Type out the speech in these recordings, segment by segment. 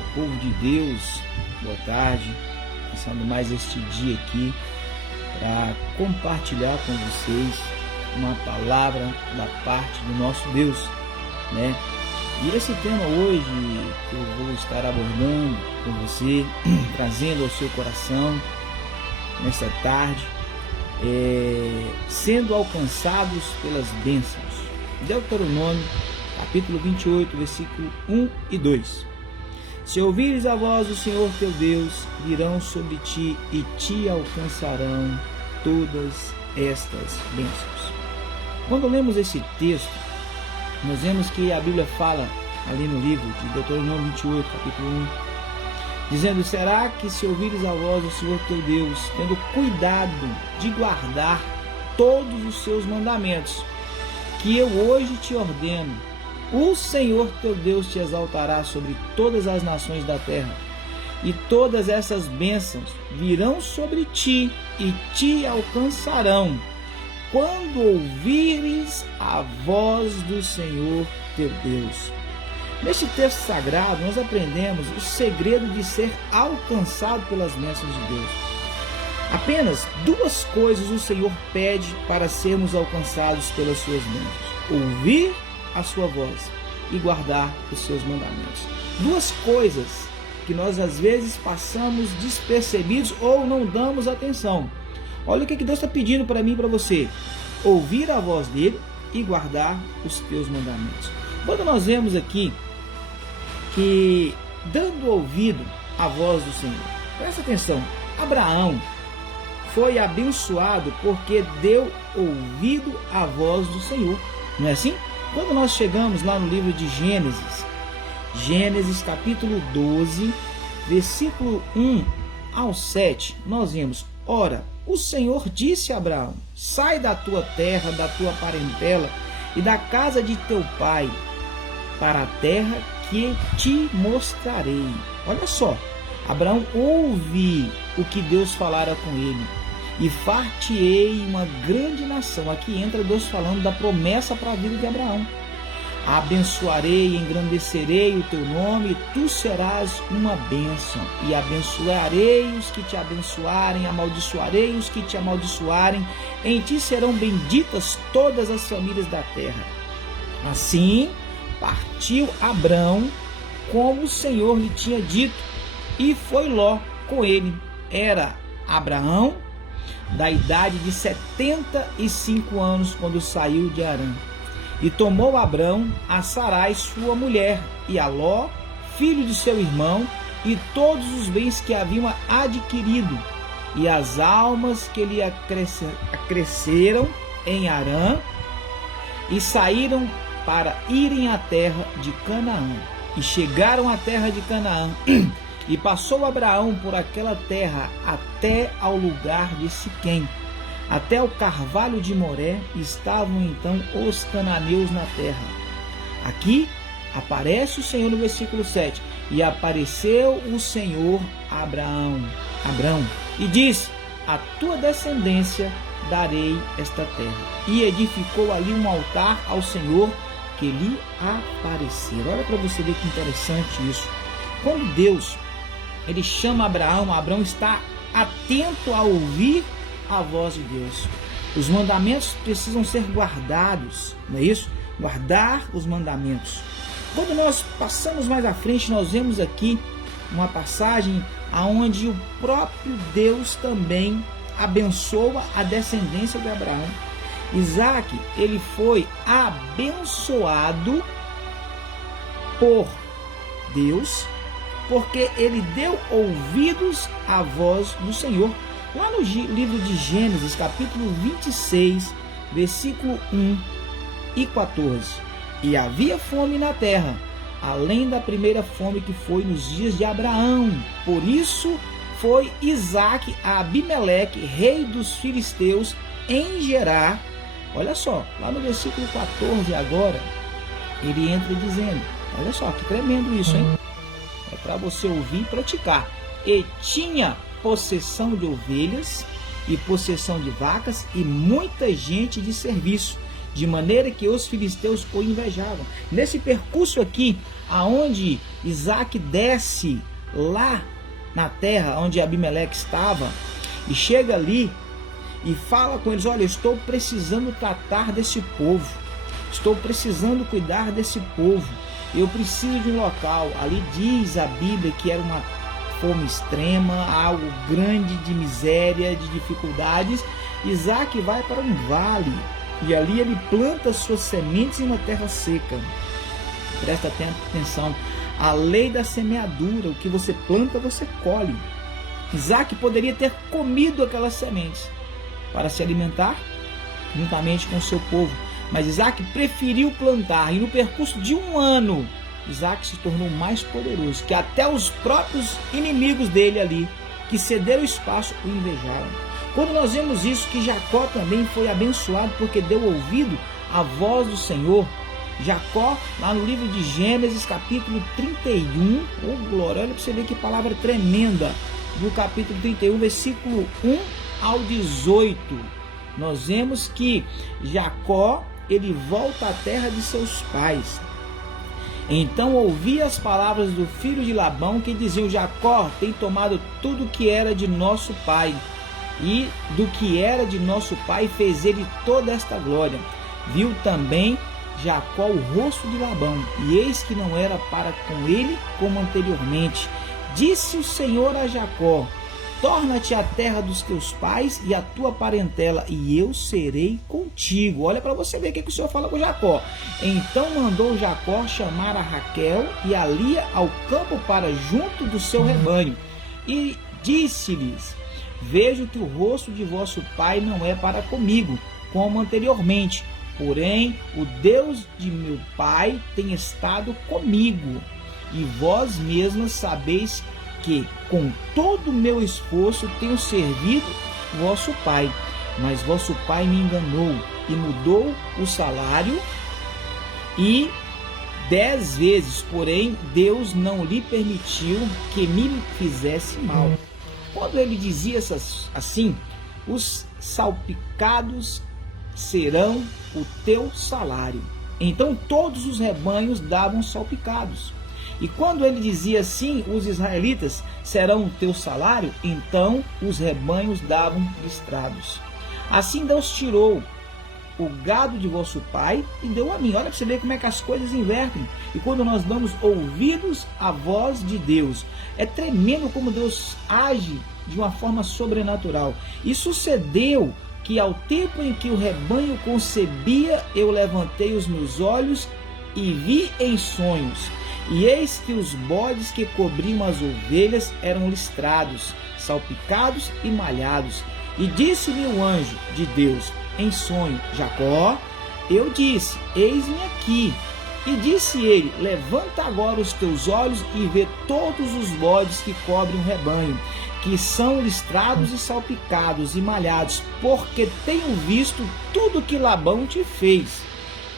Senhor, povo de Deus, boa tarde. Passando mais este dia aqui para compartilhar com vocês uma palavra da parte do nosso Deus, né? E esse tema hoje que eu vou estar abordando com você, trazendo ao seu coração nesta tarde, sendo alcançados pelas bênçãos. Deuteronômio, capítulo 28, versículo 1 e 2. Se ouvires a voz do Senhor teu Deus, virão sobre ti e te alcançarão todas estas bênçãos. Quando lemos esse texto, nós vemos que a Bíblia fala ali no livro de Deuteronômio 28, capítulo 1, dizendo: será que se ouvires a voz do Senhor teu Deus, tendo cuidado de guardar todos os seus mandamentos, que eu hoje te ordeno, o Senhor teu Deus te exaltará sobre todas as nações da terra, e todas essas bênçãos virão sobre ti e te alcançarão, quando ouvires a voz do Senhor teu Deus. Neste texto sagrado, nós aprendemos o segredo de ser alcançado pelas bênçãos de Deus. Apenas duas coisas o Senhor pede para sermos alcançados pelas suas bênçãos: ouvir a sua voz e guardar os seus mandamentos. Duas coisas que nós às vezes passamos despercebidos ou não damos atenção. Olha o que Deus está pedindo para mim e para você: ouvir a voz dele e guardar os teus mandamentos. Quando nós vemos aqui que dando ouvido à voz do Senhor, presta atenção, Abraão foi abençoado porque deu ouvido à voz do Senhor, não é assim? Quando nós chegamos lá no livro de Gênesis capítulo 12, versículo 1 ao 7, nós vemos: ora, o Senhor disse a Abraão: sai da tua terra, da tua parentela e da casa de teu pai, para a terra que te mostrarei. Olha só, Abraão ouve o que Deus falara com ele: e far-te-ei uma grande nação. Aqui entra Deus falando da promessa para a vida de Abraão. Abençoarei e engrandecerei o teu nome, e tu serás uma bênção. E abençoarei os que te abençoarem, amaldiçoarei os que te amaldiçoarem. Em ti serão benditas todas as famílias da terra. Assim partiu Abrão, como o Senhor lhe tinha dito, e foi Ló com ele. Era Abraão da idade de 75 anos quando saiu de Harã. E tomou Abrão a Sarai sua mulher, e a Ló, filho de seu irmão, e todos os bens que haviam adquirido, e as almas que lhe acresceram em Harã, e saíram para irem à terra de Canaã. E chegaram à terra de Canaã, e passou Abraão por aquela terra até ao lugar de Siquém, até o carvalho de Moré. Estavam então os cananeus na terra. Aqui aparece o Senhor no versículo 7. E apareceu o Senhor a Abrão, e disse: a tua descendência darei esta terra. E edificou ali um altar ao Senhor que lhe apareceu. Olha para você ver que interessante isso. Quando Deus ele chama Abraão, Abraão está atento a ouvir a voz de Deus. Os mandamentos precisam ser guardados, não é isso? Guardar os mandamentos. Quando nós passamos mais à frente, nós vemos aqui uma passagem onde o próprio Deus também abençoa a descendência de Abraão. Isaac, ele foi abençoado por Deus, porque ele deu ouvidos à voz do Senhor. Lá no livro de Gênesis, capítulo 26, versículo 1 e 14. E havia fome na terra, além da primeira fome que foi nos dias de Abraão. Por isso foi Isaac a Abimeleque, rei dos filisteus, em Gerar. Olha só, lá no versículo 14 agora, ele entra dizendo: olha só, que tremendo isso, hein? É para você ouvir e praticar. E tinha possessão de ovelhas e possessão de vacas e muita gente de serviço, de maneira que os filisteus o invejavam. Nesse percurso aqui, aonde Isaac desce lá na terra onde Abimeleque estava, e chega ali e fala com eles: olha, eu estou precisando tratar desse povo, estou precisando cuidar desse povo, eu preciso de um local. Ali diz a Bíblia que era uma fome extrema, algo grande de miséria, de dificuldades. Isaac vai para um vale e ali ele planta suas sementes em uma terra seca. Presta atenção, a lei da semeadura: o que você planta, você colhe. Isaac poderia ter comido aquelas sementes para se alimentar juntamente com o seu povo, mas Isaac preferiu plantar, e no percurso de um ano Isaac se tornou mais poderoso, que até os próprios inimigos dele ali, que cederam espaço, o invejaram. Quando nós vemos isso, que Jacó também foi abençoado porque deu ouvido à voz do Senhor. Jacó, lá no livro de Gênesis, capítulo 31, glória, olha para você ver que palavra tremenda, no capítulo 31, versículo 1 ao 18, nós vemos que Jacó, ele volta à terra de seus pais. Então ouvi as palavras do filho de Labão, que diziam: Jacó tem tomado tudo que era de nosso pai, e do que era de nosso pai fez ele toda esta glória. Viu também Jacó o rosto de Labão, e eis que não era para com ele como anteriormente. Disse o Senhor a Jacó: torna-te à terra dos teus pais e à tua parentela, e eu serei contigo. Olha para você ver o que o Senhor fala com Jacó. Então mandou Jacó chamar a Raquel e a Lia ao campo para junto do seu rebanho, e disse-lhes: vejo que o rosto de vosso pai não é para comigo, como anteriormente, porém o Deus de meu pai tem estado comigo, e vós mesmas sabeis que com todo o meu esforço tenho servido vosso pai. Mas vosso pai me enganou e mudou o salário e 10 vezes, porém Deus não lhe permitiu que me fizesse mal. Quando ele dizia assim: os salpicados serão o teu salário. Então todos os rebanhos davam salpicados. E quando ele dizia assim: os israelitas serão o teu salário, então os rebanhos davam listrados. Assim Deus tirou o gado de vosso pai e deu a mim. Olha para você ver como é que as coisas invertem. E quando nós damos ouvidos à voz de Deus, é tremendo como Deus age de uma forma sobrenatural. E sucedeu que ao tempo em que o rebanho concebia, eu levantei os meus olhos e vi em sonhos. E eis que os bodes que cobriam as ovelhas eram listrados, salpicados e malhados. E disse-me o anjo de Deus em sonho: Jacó. Eu disse: eis-me aqui. E disse ele: levanta agora os teus olhos e vê todos os bodes que cobrem o rebanho, que são listrados e salpicados e malhados, porque tenho visto tudo que Labão te fez.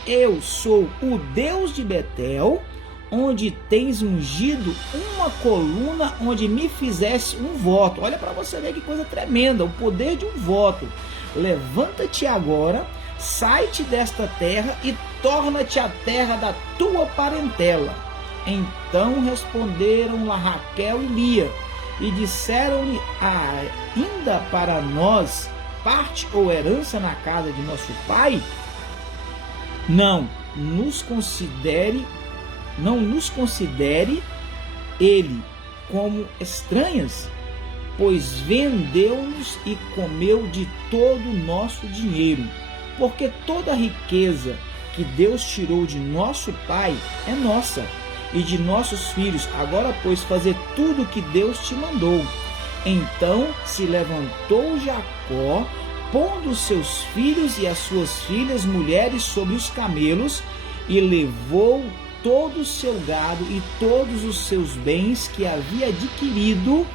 Eu sou o Deus de Betel, onde tens ungido uma coluna, onde me fizesse um voto. Olha para você ver que coisa tremenda, o poder de um voto. Levanta-te agora, sai-te desta terra e torna-te à terra da tua parentela. Então responderam-lhe Raquel e Lia, e disseram-lhe: ainda para nós parte ou herança na casa de nosso pai? Não nos considere ele como estranhas, pois vendeu-nos e comeu de todo o nosso dinheiro, porque toda a riqueza que Deus tirou de nosso pai é nossa e de nossos filhos. Agora, pois, fazer tudo o que Deus te mandou. Então se levantou Jacó, pondo os seus filhos e as suas filhas mulheres sobre os camelos, e levou todo o seu gado e todos os seus bens que havia adquirido,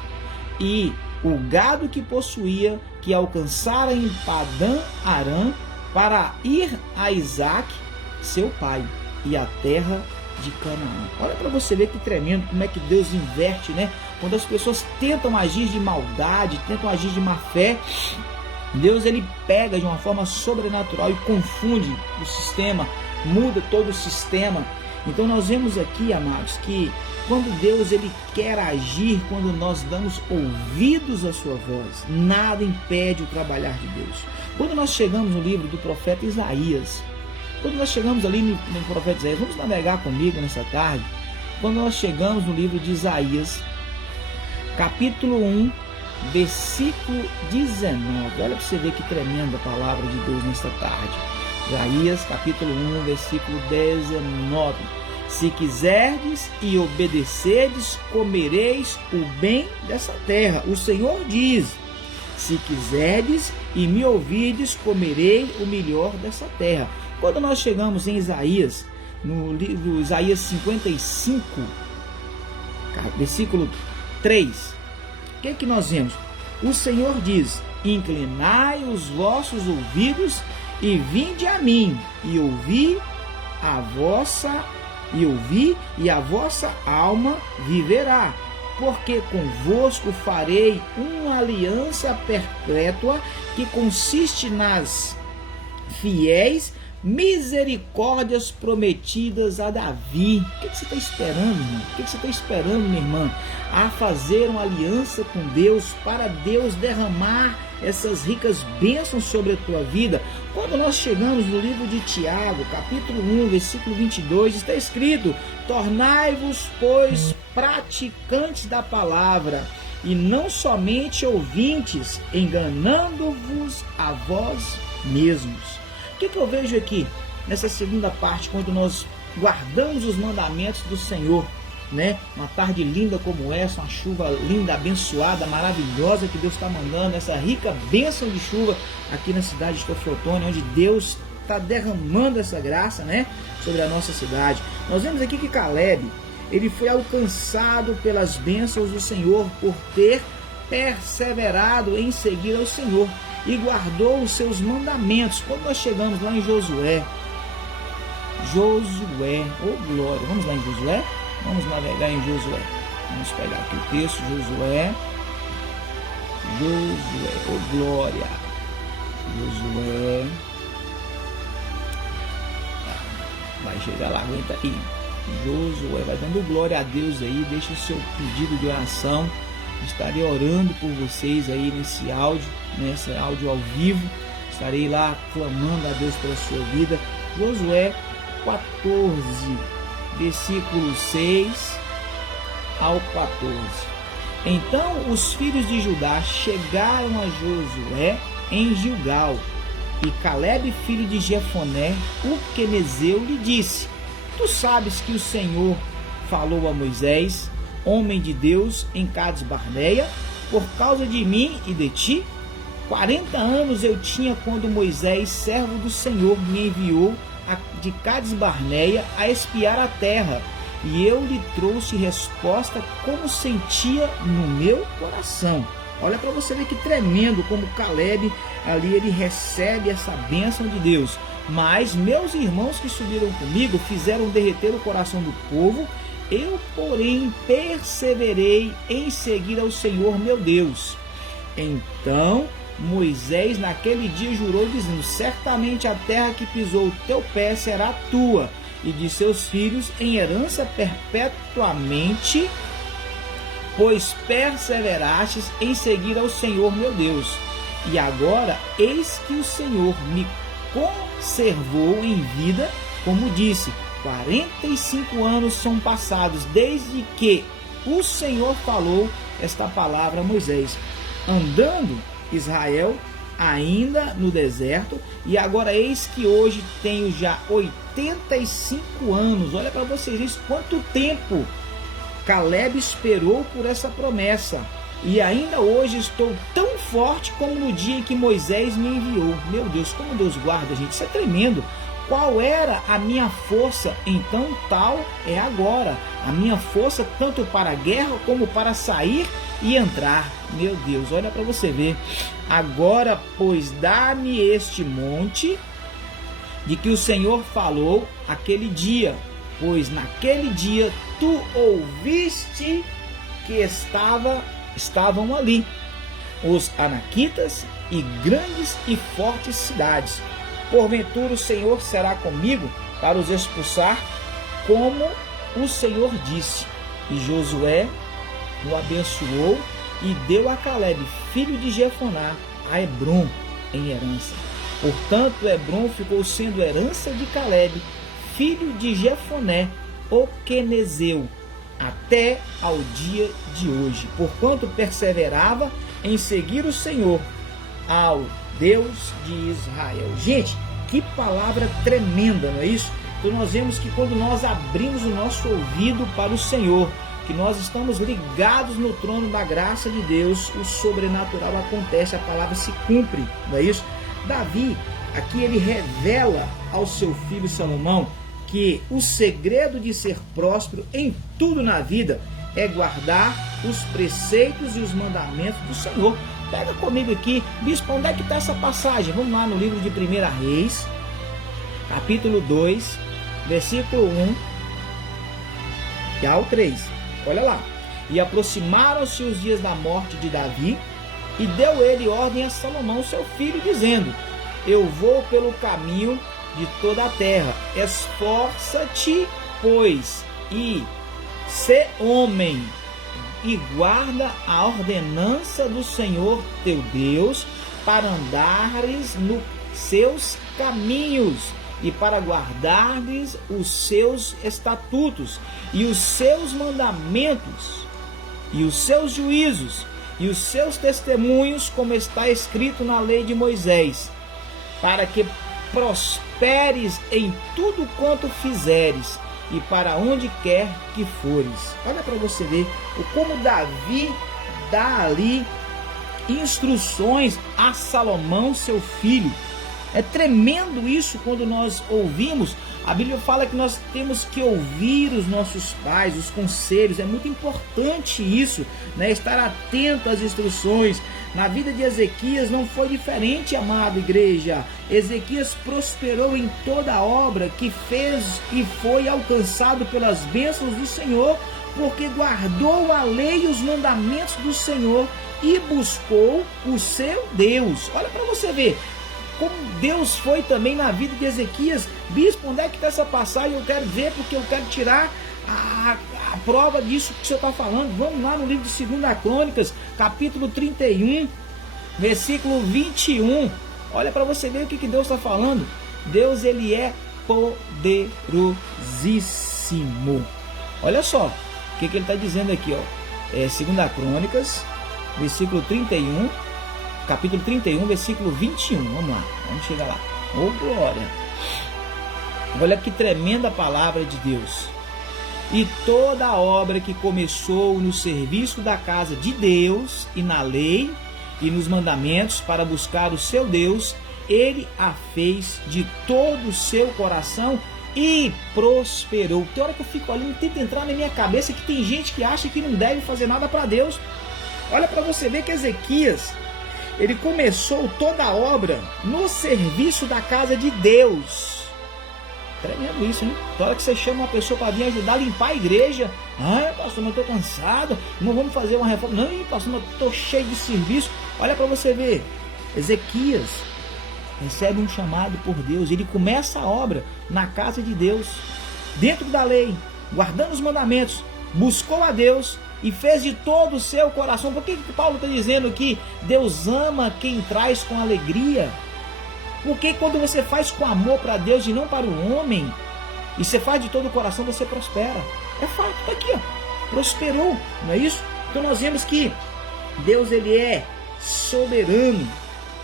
e o gado que possuía, que alcançara em Padã Arã, para ir a Isaque, seu pai, e a terra de Canaã. Olha para você ver que tremendo, como é que Deus inverte, né? Quando as pessoas tentam agir de maldade, tentam agir de má fé, Deus, ele pega de uma forma sobrenatural e confunde o sistema, muda todo o sistema. Então nós vemos aqui, amados, que quando Deus ele quer agir, quando nós damos ouvidos à sua voz, nada impede o trabalhar de Deus. Quando nós chegamos no livro do profeta Isaías, quando nós chegamos ali no profeta Isaías, vamos navegar comigo nessa tarde. Quando nós chegamos no livro de Isaías, capítulo 1, versículo 19. Olha para você ver que tremenda palavra de Deus nesta tarde. Isaías, capítulo 1, versículo 19. Se quiserdes e obedecerdes, comereis o bem dessa terra. O Senhor diz: se quiserdes e me ouvirdes, comerei o melhor dessa terra. Quando nós chegamos em Isaías, no livro Isaías 55, versículo 3, o que é que nós vemos? O Senhor diz: inclinai os vossos ouvidos e vinde a mim, e ouvi, e a vossa alma viverá, porque convosco farei uma aliança perpétua que consiste nas fiéis misericórdias prometidas a Davi. O que você está esperando, irmão? O que você está esperando, minha irmã? A fazer uma aliança com Deus, para Deus derramar essas ricas bênçãos sobre a tua vida. Quando nós chegamos no livro de Tiago, capítulo 1, versículo 22, está escrito: tornai-vos, pois, praticantes da palavra, e não somente ouvintes, enganando-vos a vós mesmos. O que eu vejo aqui nessa segunda parte, quando nós guardamos os mandamentos do Senhor, né? Uma tarde linda como essa, uma chuva linda, abençoada, maravilhosa que Deus está mandando, essa rica bênção de chuva aqui na cidade de Teoflotone, onde Deus está derramando essa graça, né, sobre a nossa cidade. Nós vemos aqui que Caleb, ele foi alcançado pelas bênçãos do Senhor por ter perseverado em seguir ao Senhor e guardou os seus mandamentos. Quando nós chegamos lá em Josué, oh glória, vamos lá em Josué? Vamos navegar em Josué. Vamos pegar aqui o texto, Josué, oh glória, Josué, vai chegar lá, aguenta aí, Josué, vai dando glória a Deus aí, deixa o seu pedido de oração, estarei orando por vocês aí nesse áudio ao vivo, estarei lá clamando a Deus pela sua vida. Josué 14, versículo 6 ao 14. Então os filhos de Judá chegaram a Josué em Gilgal, e Caleb, filho de Jefoné, o quenezeu, lhe disse: tu sabes que o Senhor falou a Moisés, homem de Deus, em Cades Barneia, por causa de mim e de ti? 40 anos eu tinha quando Moisés, servo do Senhor, me enviou de Cades Barneia a espiar a terra, e eu lhe trouxe resposta como sentia no meu coração. Olha para você ver que tremendo como Caleb ali ele recebe essa bênção de Deus. Mas meus irmãos que subiram comigo fizeram derreter o coração do povo. Eu, porém, perseverei em seguir ao Senhor meu Deus. Então Moisés naquele dia jurou, dizendo: certamente a terra que pisou o teu pé será tua e de seus filhos em herança perpetuamente, pois perseverastes em seguir ao Senhor meu Deus. E agora eis que o Senhor me conservou em vida, como disse. 45 anos são passados desde que o Senhor falou esta palavra a Moisés, andando Israel ainda no deserto, e agora eis que hoje tenho já 85 anos. Olha para vocês isso, quanto tempo Caleb esperou por essa promessa, e ainda hoje estou tão forte como no dia em que Moisés me enviou. Meu Deus, como Deus guarda, gente, isso é tremendo. Qual era a minha força? Então tal é agora a minha força, tanto para a guerra como para sair e entrar. Meu Deus, olha para você ver. Agora, pois, dá-me este monte de que o Senhor falou aquele dia, pois naquele dia tu ouviste que estavam ali. os anaquitas e grandes e fortes cidades. Porventura o Senhor será comigo para os expulsar, como o Senhor disse. E Josué o abençoou e deu a Calebe, filho de Jefoné, a Hebrom em herança. Portanto, Hebrom ficou sendo herança de Calebe, filho de Jefoné, o quenezeu, até ao dia de hoje, porquanto perseverava em seguir o Senhor, ao Deus de Israel. Gente, que palavra tremenda, não é isso? Então nós vemos que quando nós abrimos o nosso ouvido para o Senhor, que nós estamos ligados no trono da graça de Deus, o sobrenatural acontece, a palavra se cumpre, não é isso? Davi, aqui ele revela ao seu filho Salomão que o segredo de ser próspero em tudo na vida é guardar os preceitos e os mandamentos do Senhor. Pega comigo aqui, bispo, onde é que está essa passagem? Vamos lá no livro de 1 Reis, capítulo 2, versículo 1 e ao 3. Olha lá. E aproximaram-se os dias da morte de Davi, e deu ele ordem a Salomão, seu filho, dizendo: eu vou pelo caminho de toda a terra. Esforça-te, pois, e sê homem, e guarda a ordenança do Senhor teu Deus, para andares nos seus caminhos, e para guardares os seus estatutos, e os seus mandamentos, e os seus juízos, e os seus testemunhos, como está escrito na lei de Moisés, para que prosperes em tudo quanto fizeres, e para onde quer que fores. Olha para você ver como Davi dá ali instruções a Salomão, seu filho. É tremendo isso quando nós ouvimos. A Bíblia fala que nós temos que ouvir os nossos pais, os conselhos. É muito importante isso, né? Estar atento às instruções. Na vida de Ezequias não foi diferente, amada igreja. Ezequias prosperou em toda a obra que fez e foi alcançado pelas bênçãos do Senhor, porque guardou a lei e os mandamentos do Senhor e buscou o seu Deus. Olha para você ver como Deus foi também na vida de Ezequias. Bispo, onde é que está essa passagem? Eu quero ver, porque eu quero tirar a prova disso que o senhor está falando. Vamos lá no livro de 2 Crônicas, capítulo 31, versículo 21. Olha para você ver o que Deus está falando. Deus, ele é poderosíssimo. Olha só o que ele está dizendo aqui, ó. 2 Crônicas, versículo 31, capítulo 31, versículo 21. Vamos lá, vamos chegar lá. Ô glória! Olha que tremenda palavra de Deus. E toda a obra que começou no serviço da casa de Deus, e na lei e nos mandamentos, para buscar o seu Deus, ele a fez de todo o seu coração e prosperou. Tem hora que eu fico olhando, tenta entrar na minha cabeça que tem gente que acha que não deve fazer nada para Deus. Olha para você ver que Ezequias, ele começou toda a obra no serviço da casa de Deus. Tremendo isso, hein? Na hora que você chama uma pessoa para vir ajudar a limpar a igreja. Ah, pastor, mas eu estou cansado. Não vamos fazer uma reforma. Não, pastor, mas eu estou cheio de serviço. Olha para você ver. Ezequias recebe um chamado por Deus. Ele começa a obra na casa de Deus, dentro da lei, guardando os mandamentos. Buscou a Deus e fez de todo o seu coração. Por que Paulo está dizendo que Deus ama quem traz com alegria? Porque quando você faz com amor para Deus e não para o homem, e você faz de todo o coração, você prospera. É fato, está aqui, ó. Prosperou, não é isso? Então nós vemos que Deus, ele é soberano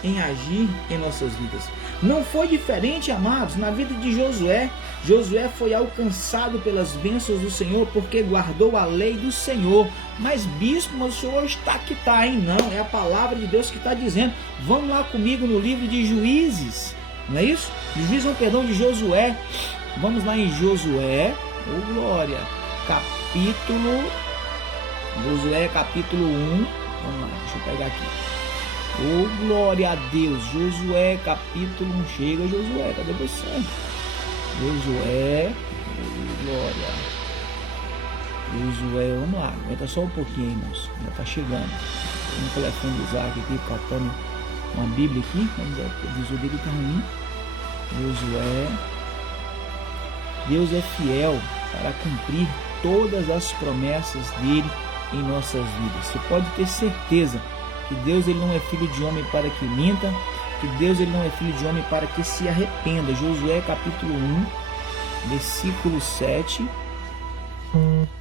em agir em nossas vidas. Não foi diferente, amados, na vida de Josué. Josué foi alcançado pelas bênçãos do Senhor porque guardou a lei do Senhor. Mas bispo, mas o Senhor está que está, hein? Não, é a palavra de Deus que está dizendo. Vamos lá comigo no livro de Juízes, não é isso? Juízes, perdão, de Josué. Vamos lá em Josué, ô glória, Josué capítulo 1. Vamos lá, deixa eu pegar aqui. Oh, glória a Deus. Josué, capítulo 1. Chega, Josué. Cadê você? Josué. Oh, glória. Josué, vamos lá. Aguenta só um pouquinho, irmãos. Já está chegando. Tem um telefone do Isaac aqui, captando uma Bíblia aqui, mas o visual dele está ruim. Josué. Deus é fiel para cumprir todas as promessas dele em nossas vidas. Você pode ter certeza que Deus ele não é filho de homem para que minta, que Deus ele não é filho de homem para que se arrependa. Josué capítulo 1, versículo 7.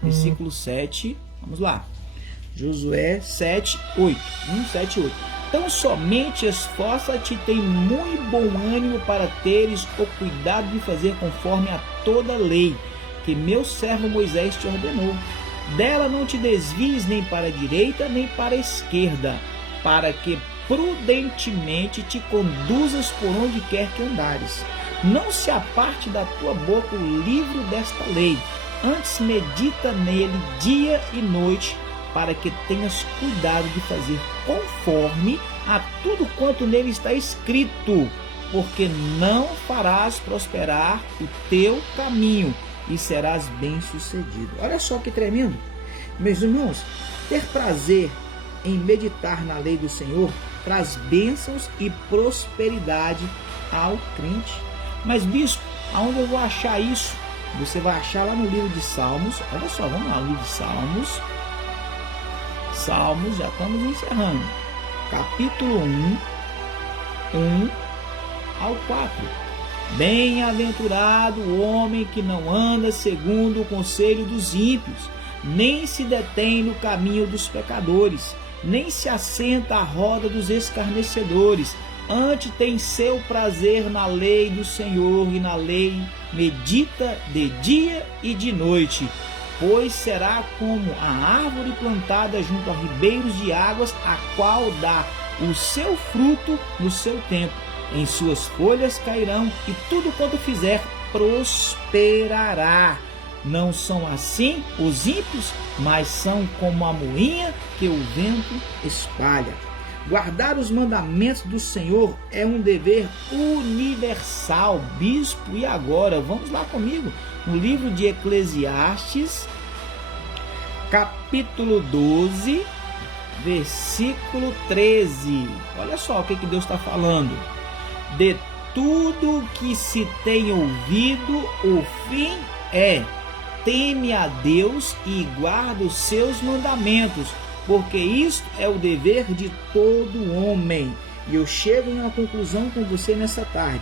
Versículo 7. Vamos lá. Josué 7, 8. 1, 7, 8. Tão somente esforça-te, tem muito bom ânimo para teres o cuidado de fazer conforme a toda lei que meu servo Moisés te ordenou. Dela não te desvies nem para a direita nem para a esquerda, para que prudentemente te conduzas por onde quer que andares. Não se aparte da tua boca o livro desta lei, antes medita nele dia e noite, para que tenhas cuidado de fazer conforme a tudo quanto nele está escrito, porque não farás prosperar o teu caminho e serás bem-sucedido. Olha só que tremendo. Meus irmãos, ter prazer em meditar na lei do Senhor traz bênçãos e prosperidade ao crente. Mas, bispo, aonde eu vou achar isso? Você vai achar lá no livro de Salmos. Olha só, vamos lá, no livro de Salmos. Salmos, já estamos encerrando. Capítulo 1 ao 4. Bem-aventurado o homem que não anda segundo o conselho dos ímpios, nem se detém no caminho dos pecadores, nem se assenta à roda dos escarnecedores. Antes tem seu prazer na lei do Senhor, e na lei medita de dia e de noite. Pois será como a árvore plantada junto a ribeiros de águas, a qual dá o seu fruto no seu tempo. Em suas folhas cairão, e tudo quanto fizer prosperará. Não são assim os ímpios, mas são como a moinha que o vento espalha. Guardar os mandamentos do Senhor é um dever universal. Bispo, e agora? Vamos lá comigo no livro de Eclesiastes, capítulo 12, versículo 13. Olha só o que Deus está falando. De tudo que se tem ouvido, o fim é: teme a Deus e guarda os seus mandamentos, porque isto é o dever de todo homem. E eu chego em uma conclusão com você nessa tarde.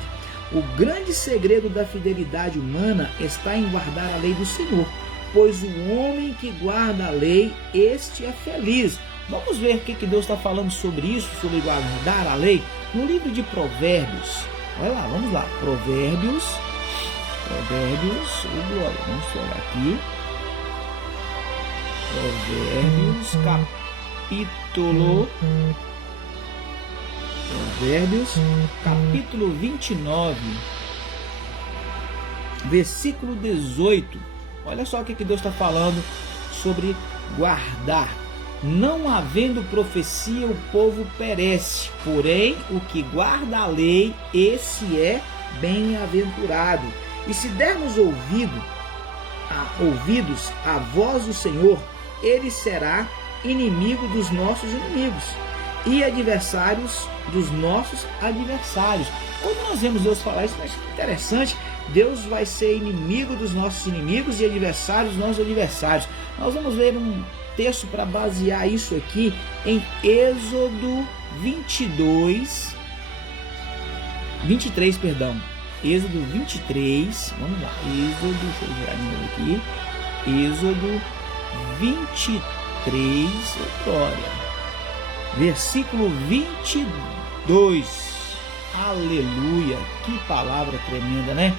O grande segredo da fidelidade humana está em guardar a lei do Senhor, pois o homem que guarda a lei, este é feliz. Vamos ver o que Deus está falando sobre isso, sobre guardar a lei, no livro de Provérbios. Olha lá, vamos lá. Provérbios, glória, vamos olhar aqui. Provérbios, capítulo 29, versículo 18. Olha só o que Deus está falando sobre guardar. Não havendo profecia, o povo perece, porém o que guarda a lei, esse é bem-aventurado. E se dermos ouvidos à voz do Senhor, ele será inimigo dos nossos inimigos e adversários dos nossos adversários. Quando nós vemos Deus falar isso, é interessante. Deus vai ser inimigo dos nossos inimigos e adversário dos nossos adversários. Nós vamos ver um texto para basear isso aqui em Êxodo 23, Êxodo 23, vamos lá, deixa eu virar de novo aqui, Êxodo 23, glória, versículo 22, aleluia, que palavra tremenda, né?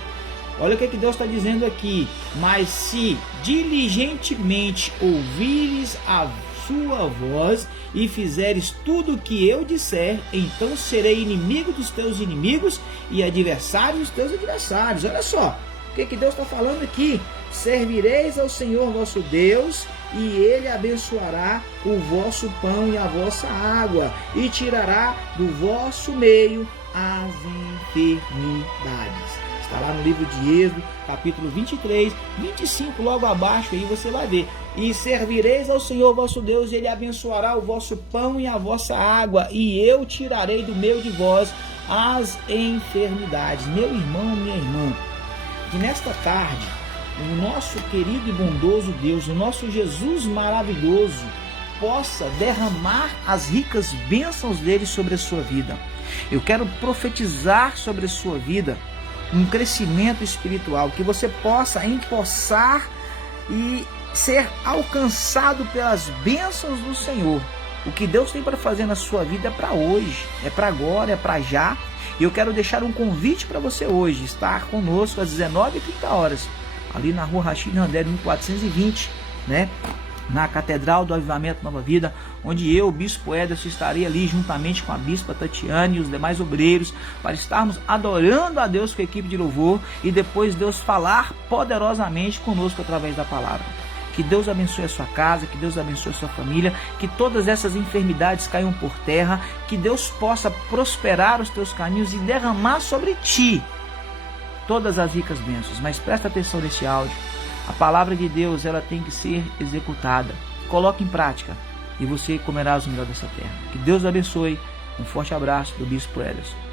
Olha o que Deus está dizendo aqui. Mas se diligentemente ouvires a sua voz e fizeres tudo o que eu disser, então serei inimigo dos teus inimigos e adversário dos teus adversários. Olha só o que Deus está falando aqui. Servireis ao Senhor vosso Deus, e Ele abençoará o vosso pão e a vossa água, e tirará do vosso meio as enfermidades. Está lá no livro de Êxodo, capítulo 23, 25, logo abaixo, aí você vai ver. E servireis ao Senhor vosso Deus, e Ele abençoará o vosso pão e a vossa água, e eu tirarei do meio de vós as enfermidades. Meu irmão, minha irmã, que nesta tarde, o nosso querido e bondoso Deus, o nosso Jesus maravilhoso, possa derramar as ricas bênçãos dele sobre a sua vida. Eu quero profetizar sobre a sua vida um crescimento espiritual, que você possa empossar e ser alcançado pelas bênçãos do Senhor. O que Deus tem para fazer na sua vida é para hoje, é para agora, é para já. E eu quero deixar um convite para você hoje, estar conosco às 19h30, ali na rua Rachid Randeri, 1420, né? Na Catedral do Avivamento Nova Vida, onde eu, o Bispo Ederson, estarei ali juntamente com a Bispa Tatiane e os demais obreiros, para estarmos adorando a Deus com a equipe de louvor e depois Deus falar poderosamente conosco através da palavra. Que Deus abençoe a sua casa, que Deus abençoe a sua família, que todas essas enfermidades caiam por terra, que Deus possa prosperar os teus caminhos e derramar sobre ti todas as ricas bênçãos. Mas presta atenção nesse áudio. A palavra de Deus, ela tem que ser executada. Coloque em prática e você comerás o melhor dessa terra. Que Deus abençoe. Um forte abraço do Bispo Ederson.